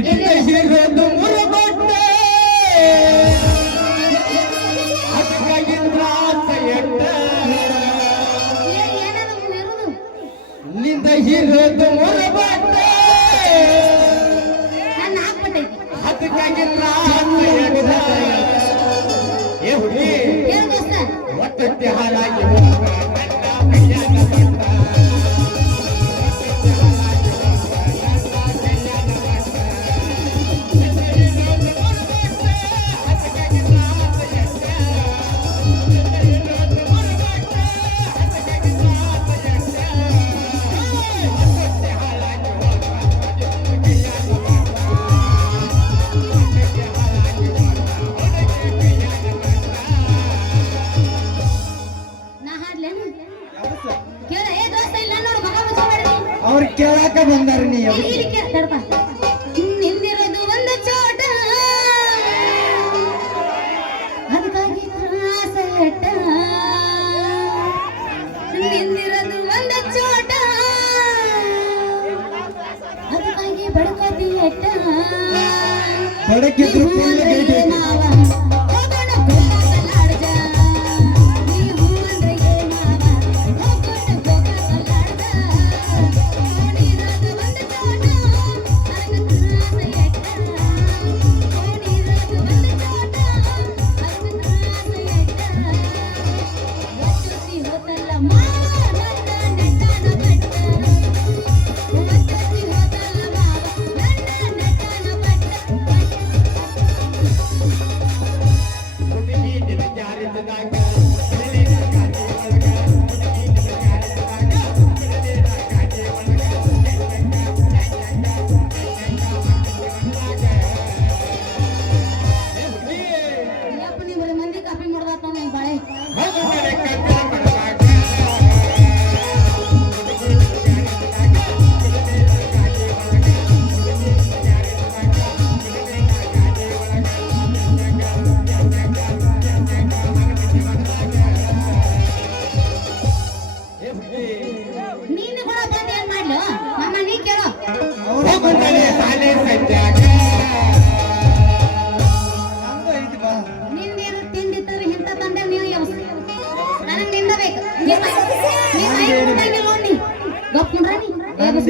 ಬಿದ್ದ ಹಿರಿದು ಮುರುಗೊಟ್ಟೆ ಅದಕ್ಕಾಗಿಂದ ಇರುದು ನಿಂದ ಹಿರಿದು ಹಾಕ್ಬಿಟ್ಟೈತಿ ಅದಕ್ಕಾಗಿಂದ ಎಟ್ಟ? ಏ ಹುಡುಗಿ ಒಟ್ಟಕ್ಕೆ ಹಾಳಾಗಿ ಕೇಳಾಕ ಬಂದಾರ ನೀ ನಿಂದಿರೋದು ಒಂದು ಚೋಟ. ಅದಕ್ಕಾಗಿ ತ್ರಾಸ ಎಟ್ಟ ನಿಂದಿರೋದು ಒಂದು ಚೋಟ. ಅದಕ್ಕಾಗಿ ಬಡಕೋತಿ ಎಟ್ಟ ಬಡಕಿದ್ರು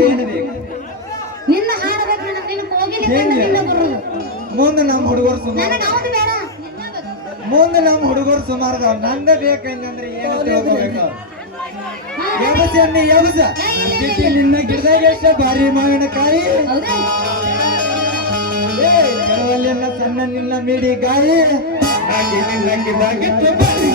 ಬೇಕು ನಿನ್ನ ಹಾಡಬೇಕು ನಿನ್ನ ಕೋಗಿಲೆ ಬರೋದು ಮುಂದೆ ನಮ್ಮ ಹುಡುಗರು ಸುಮಾರು ನನಗೆ ಅವನು ಬೇಡ. ನಿನ್ನ ಬೇಕು. ಮುಂದೆ ನಮ್ಮ ಹುಡುಗರು ಸುಮಾರು ಅದಾವ ನಂದ ಬೇಕಂದ್ರೆ ಏನು ತಿಳ್ಕೋಬೇಕು ನಿನ್ನ ಗಿಡದಾಗ ಎಷ್ಟ ಭಾರಿ ಮಾವಿನಕಾಯಿ. ಸಣ್ಣ ನಿನ್ನ ಮಿಡಿ ಗಾಯಿ ನಿನ್ನ ಗಿಡದಾಗ ಬರಿ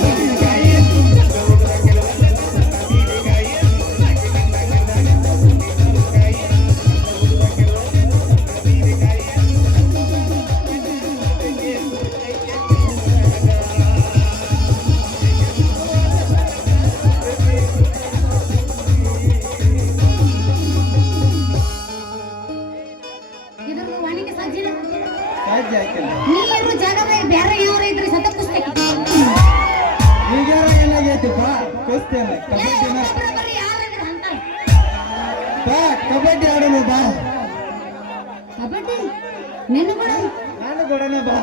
ನೀರು ಜಾಗದಾಗ ಬೇರೆ ಯಾವ ಇದ್ರಿ ಸತ ಪುಸ್ತಕ ಈಗಾರ ಏನಾಗೈತಿ ಬಾ ಕುಸ್ತೇನ ಕಬಡ್ಡಿನ ಬಾ ಕಬಡ್ಡಿ ಆಡೋಣ ಬಾ. ಕಬಡ್ಡಿ? ನಿನ್ನ ಕೂಡ? ನಾನು ಕೊಡೋಣ ಬಾ.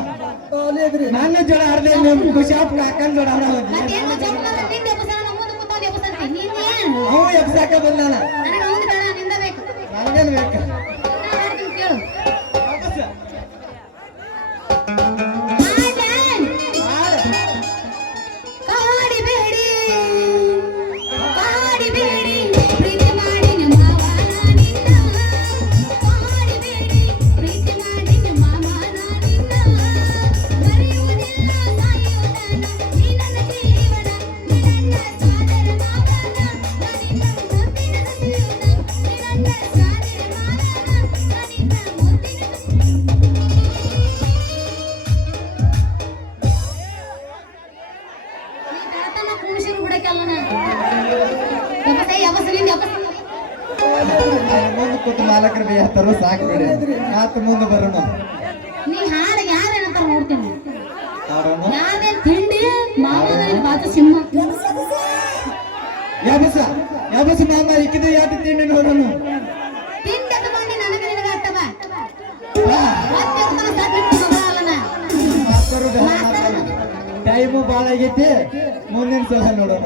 ನಾನು ಜೋಡ ಆಡ್ದೆ ನಿಮ್ ಖುಷಿಯಾಪ್ ಕಾಕನ್ ಜೋಡ ಆಡ ಅವ ಎಬ್ಸಾಕ ಬಂದಾನ. ನನಗೇನ್ ಬೇಕು? ಮತ್ತೆ ಮುಂದೆ ಬರೋಣ? ನೀ ಹಾಡ ಯಾರ ಹೇಳ್ತಾರ ನೋಡ್ತೀನಿ. ತಿಂಡಿ ಸಿಮ್ಮ ಯಾಬಸ ಯಾಬಸ ತಿಂಡಿ ತಿಂಡಿ ಮಾಡಿ ನನಗೆ ಟೈಮು ಬಾಳ ಆಗೈತಿ. ಮುಂದಿನ ಸಲ ನೋಡೋಣ.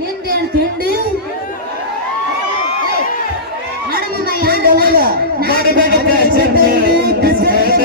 ನಿಂದೇನು ತಿಂಡಿ? I'm gonna money, money, better. money,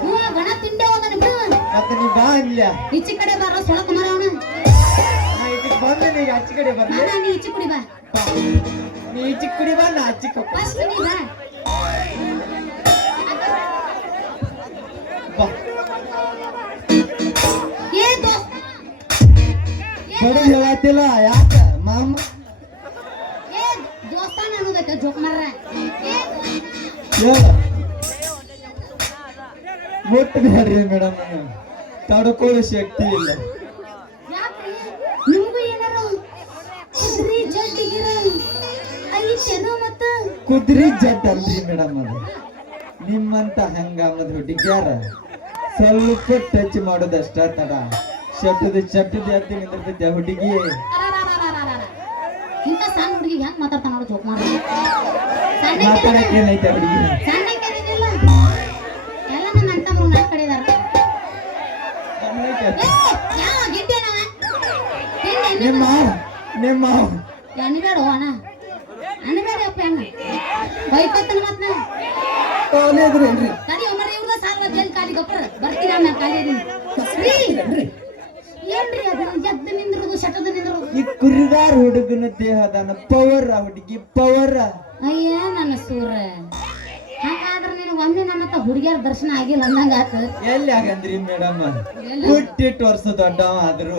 ಹ್ಞೂ ಗಣ ತಿಂಡೆ ಹೋದನ ಬಿಡು. ಮತ್ತೆ ನೀ ಬಾ ಇಲ್ಲ ಈಚೆ ಕಡೆ ಬಾರ ಸೊಳಕ ಮರ ಅವನ ನಾ ಆಚೆ ಕಡೆ ನಾನ ನೀ ಈಚೆ ಕುಡಿ ಬಾ. ನೀ ಕುಡಿ ಬಾ ನಾ ಆಚೆ ಕಪ್ಪ ಫಸ್ಟ್ ನೀ ಬಾ. ಏ ದೋಸ್ತ ಏ ಬಡ ಹೇಳತ್ತಿಲ್ಲ ಯಾಕ? ಮಾಮ? ಏ ಜೋಕ್ ಏ ಮೇಡಮ್ ತಡ್ಕೊಳ್ಳೋ ಶಕ್ತಿ ಇಲ್ಲ. ಕುದ್ರಿ ಜಡ್ ಅಲ್ರಿ ಮೇಡಮ್ ಅದು ನಿಮ್ಮಂತ ಹಂಗಾಮದ ಹುಡುಗ್ಯಾರ ಸ್ವಲ್ಪ ಟಚ್ ಮಾಡೋದಷ್ಟ ತಡ ಶಬ್ದದ ಶಬ್ದದ ಜಾತಿ ನಿಂದಿರ್ತೈತೆ ಹುಡುಗಿ ಅರರರರರರರ. ಇಂಥ ಸಣ್ಣ ಹುಡುಗಿ ಹೆಂಗ್ ಮಾತಾಡ್ತಾನ ನೋಡು ಜೋಕ್ ಮಾಡ ಸಣ್ಣ ಏನೈತೆ ಆ ಹುಡುಗಿ ಸಣ್ಣ ಎಲ್ಲ ನಮ್ಮ ನಾಲ್ಕು ಕಡೆ ಇದಾರ? ನಿಮ್ಮ ಅನ್ಬೇಡ ಅಣ್ಣ ಅನ್ಬೇಡ ಅಪ್ಪ ಅಣ್ಣ ಬೈಕೋತನ ಮತ್ ನಾ? ಕಾಲೇದ್ರೇನ್ರಿ ತಡಿ ಒಮ್ಮರ ಇವ್ರದ ಸಾಲ ಜಲ್ ಕಾಲಿ ಗೊಬ್ಬರ. ಬರ್ತೀರ ನಾ ಕಾಲಿ ಅದೀನಿ. ರೀ, ಏನ್ರಿ? ಅದು? ಎದ್ದು ನಿಂದ್ರದು ಶಟದ ನಿಂದ್ರದು. ಈ ಕುರಿದಾರ ಹುಡುಗನ ದೇಹದಾನ ಪವರ್ ಹುಡುಗಿ ಪವರ್. ಅಯ್ಯ ನನ್ನ ಸೂರ. ಹಂಗಾದ್ರೆ ನೀನು ಒಮ್ಮೆ ನನ್ನ ಹತ್ರ ಹುಡುಗಿಯರ ದರ್ಶನ ಆಗಿಲ್ಲ ಅಂದಂಗ ಆತು? ಎಲ್ಲಿ ಆಗಂದ್ರಿ ಮೇಡಮ್? ಹುಟ್ಟಿಟ್ಟು ವರ್ಷ ದೊಡ್ಡವ ಆದ್ರು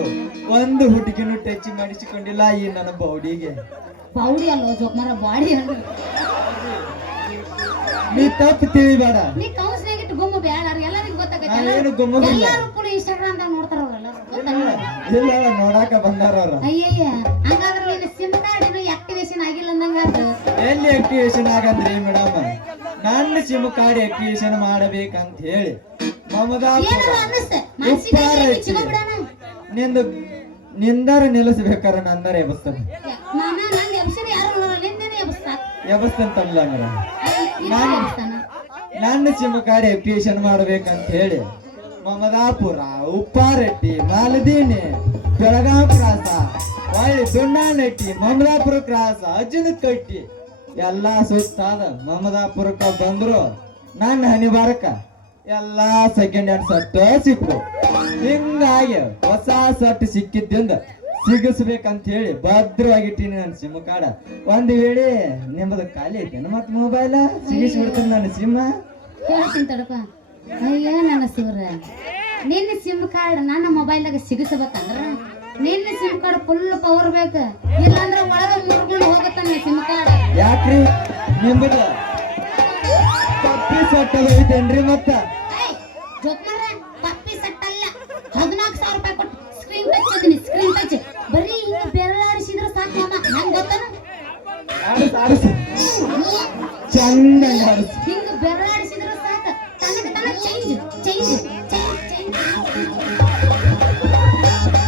ಒಂದು ಹುಡುಗಿನೂ ಟಚ್ ಮಾಡಿಸಿಕೊಂಡಿಲ್ಲ ಈ ನನ್ನ ಬೌಡಿಗೆ ಬೌಡಿ ಅಲ್ವ ಜೋಕ್ಮಾರ ಬಾಡಿ ಅಲ್ಲ ನೀ ತಪ್ಪು ತಿಳಿಬೇಡ. ನೀ ಕೌನ್ಸಿಲಿಂಗ್ ಇಟ್ಟು ಗುಮ್ಮು ಬೇಡ ಎಲ್ಲರಿಗೂ ಗೊತ್ತಾಗತ್ತೆ. ಏನು ಗುಮ್ಮುಗಿಲ್ಲ. ಎಲ್ಲರೂ ಕೂಡ ಇನ್ಸ್ಟಾಗ್ರಾಮ್ ದಾಗ ನೋಡ್ತಾರ ಅವ್ರೆಲ್ಲರೂ ಇಲ್ಲ ನೋಡಾಕ ಬಂದಾರ ಅವ್ರ. ಅಯ್ಯಯ್ಯ. ಹಂಗಾದ್ರೆ ನೀನು ಸಿಮ್ ಕಾರ್ಡ್ ಏನು ಆಕ್ಟಿವೇಶನ್ ಆಗಿಲ್ಲ ಅಂದಂಗ ಆತು. ಎಲ್ಲಿ ಆಕ್ಟಿವೇಶನ್ ಆಗಂದ್ರಿ ಮೇಡಮ್? ನನ್ನ ಸಿಮ್ ಕಾರ್ಡ್ ಆಕ್ಟಿವೇಶನ್ ಮಾಡಬೇಕಂತ ಹೇಳಿ. ಬಿಡೋಣ ನಿಂದು ನಿಂದಾರ ನಿಲ್ಲಿಸ್ಬೇಕಾರ ನಂದಾರ ಎಬಸ್ತಾನೆ ಎಬಸ್ತಂತಲ್ಲ ಮೇಡಮ್. ನಾನು ನನ್ನ ಮಾಡಬೇಕಂತ ಆಕ್ಟಿವೇಶನ್ ಮಾಡ್ಬೇಕಂತ ಹೇಳಿ ಮಮದಾಪುರ ಉಪ್ಪಾರೆಟ್ಟಿ ಮಾಲದೀನಿ ಬೆಳಗಾಂ ಕ್ರಾಸ ಹೊಳ್ಳಿ ದುಂಡಾನಟ್ಟಿ ಮಮದಾಪುರ ಕ್ರಾಸ ಅಜ್ಜನ ಕಟ್ಟಿ ಎಲ್ಲಾ ಸುತ್ತಾದ ಮಮದಾಪುರಕ್ಕ ಬಂದ್ರು ನನ್ನ ಹನಿಬಾರಕ ಎಲ್ಲಾ ಸೆಕೆಂಡ್ ಹ್ಯಾಂಡ್ ಸಟ್ ಸಿಕ್ಕು ಹಿಂಗಾಗಿ ಹೊಸ ಸಟ್ ಸಿಕ್ಕಿದ್ದಿಂದ ಸಿಗಿಸ್ಬೇಕಂತ ಹೇಳಿ ಭದ್ರವಾಗಿಟ್ಟಿನಿ ನನ್ನ ಸಿಮ್ ಕಾರ್ಡ್. ಒಂದ್ ವೇಳೆ ನಿಮ್ಮದು ಖಾಲಿ ಐತೇನು ಮತ್ ಮೊಬೈಲ್ ಸಿಗಿಸ್ಬಿಡ್ತೀನಿ ನನ್ನ ಸಿಮ್. ಹೇಳ್ತೀನಿ ತಡಪ್ಪ ಅಯ್ಯ ನನ್ನ ಸೂರ ನಿನ್ನ ಸಿಮ್ ಕಾರ್ಡ್ ನನ್ನ ಮೊಬೈಲ್ದಾಗ ಸಿಗಿಸ್ಬೇಕಂದ್ರ? ನಿನ್ನ ಸಿಮ್ ಕಾರ್ಡ್ ಫುಲ್ ಪವರ್ ಬೇಕು. ಇಲ್ಲಾಂದ್ರೆ ಒಳಗ ಮುರ್ಕೊಂಡು ಹೋಗುತ್ತಾನೆ ಸಿಮ್ ಕಾರ್ಡ್. ಯಾಕ್ರಿ? ನಿಮ್ಮದು ತಪ್ಪಿ ಸಟ್ ಐತೇನ್ರಿ ಮತ್ತ? ಜೋಕ್ಮಾರ ಪಪ್ಪಿ ಆಡಸ್ ಚಂದ ಚಂದಂಗ ಹಿಂಗ ಬೆರಳಾಡಿಸಿದ್ರೆ ಸಾಕು. ತನಕ ತನ ಚೇಂಜ್ ಚೇಂಜ್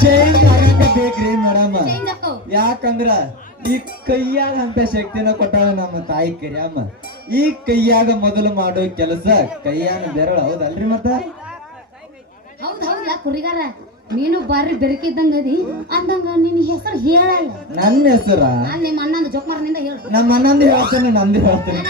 ಚೇಂಜ್ ಆಗಕ ಬೇಕ್ರಿ ಮೇಡಮ್. ಯಾಕಂದ್ರ ಈ ಕೈಯಾಗ ಅಂತ ಶಕ್ತಿನ ಕೊಟ್ಟಾಳ ನಮ್ಮ ತಾಯಿ ಕರಿಯಮ್ಮ. ಈ ಕೈಯಾಗ ಮೊದಲು ಮಾಡೋ ಕೆಲಸ ಕೈಯಾನ ಬೆರಳು. ಹೌದಲ್ರಿ ಮತ್ತ? ಹೌದ್ ಹೌದಾ ಕುರಿಗಾರ. ನೀನು ಬಾರಿ ಬೆರಕಿದ್ದಂಗ ಅದಿ. ಅಂದಂಗ ನಿನ್ ಹೆಸರು ಹೇಳಲ್ಲ. ನನ್ನ ಹೆಸರ? ನಿಮ್ಮ ಅಣ್ಣಂದ ನಂದು ಜೋಕ್ಮಾರ ನಿಂದ ಹೇಳು ನಮ್ಮ ಅಣ್ಣಂದು ಹೇಳ್ತಾನೆ ನಂದು ಹೇಳ್ತೀನಿ